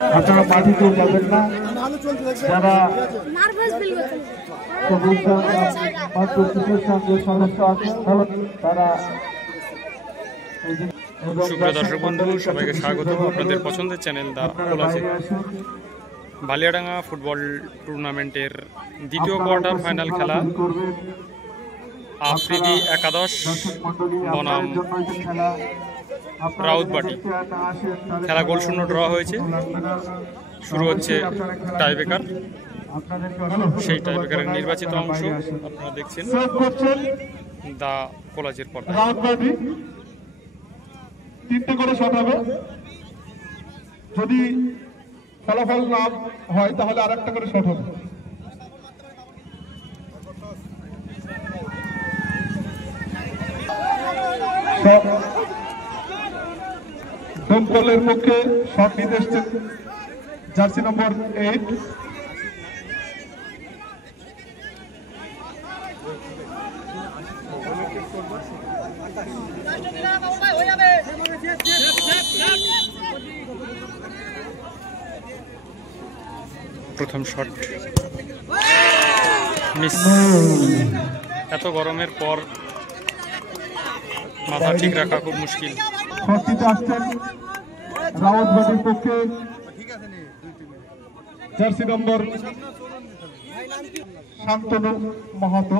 আপনারা মাটিতে যাবেন না, যারা সদস্য আছেন তারা। সুপ্রিয় দর্শক বন্ধু, সবাইকে স্বাগত আপনাদের পছন্দের চ্যানেল দা কোলাজে। বালিয়াডাঙ্গা ফুটবল টুর্নামেন্টের দ্বিতীয় কোয়ার্টার ফাইনাল খেলা আফ্রিদি একাদশ বনাম রাউতবাটি। খেলা গোলশূন্য ড্র হয়েছে। শুরু হচ্ছে টাইব্রেকার। সেই টাইব্রেকারের নির্বাচিত অংশ আপনারা দেখছেন দা কোলাজের পর্দায়। তিনটে করে শট হবে, যদি ফলাফল না হয় তাহলে আর একটা করে শট হবে। দমকলের পক্ষে শট নিতে এসছেন জার্সি নম্বর 8 প্রথম শট মিস। এত গরমের পর মাথা ঠিক রাখা খুব মুশকিল। শটটিতে আসছেন রাউতবাটির পক্ষে জার্সি নম্বর শান্তনু মাহাতো।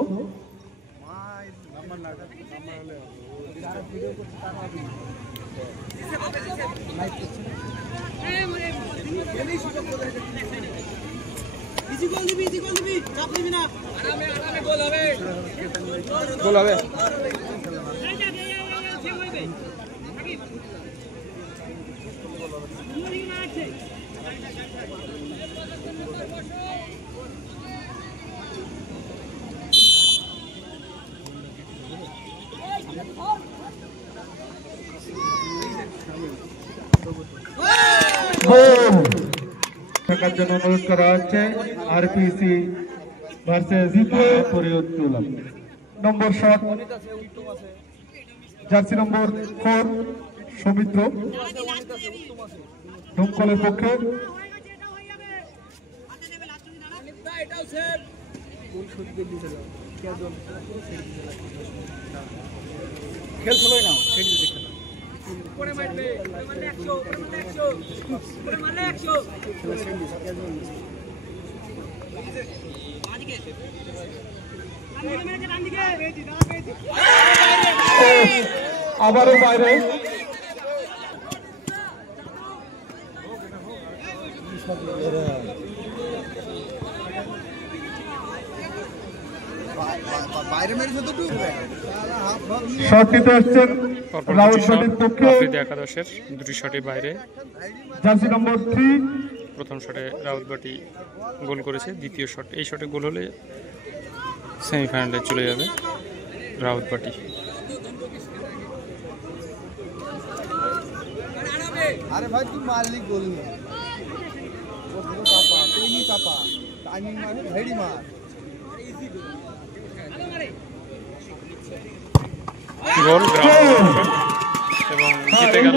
গোল হবে। থাকার জন্য অনুরোধ করা হচ্ছে আরপিসি ভার্সেস ফরিদুল্লাহ। নম্বর শট জার্সি নম্বর 4 সৌমিত্র দমকলের পক্ষে। খেল চলে না আবারও বাইরে। শট নিতে আসছেন রাউতবাটির পক্ষে আফ্রিদি একাদশের দুটি শটের বাইরে। জার্সি নম্বর 3 প্রথম শটে রাউতবাটি গোল করেছে। দ্বিতীয় শট, এই শটে গোল হলে সেমিফাইনালে চলে যাবে রাউতবাটি। আরে ভাই তুই মারলি গোল না, ও পুরো চাপা, তেমনি চাপা, টাইমিং মানে ভেড়ি মার। গোল গ্রাউন্ড এবং জিতে গেল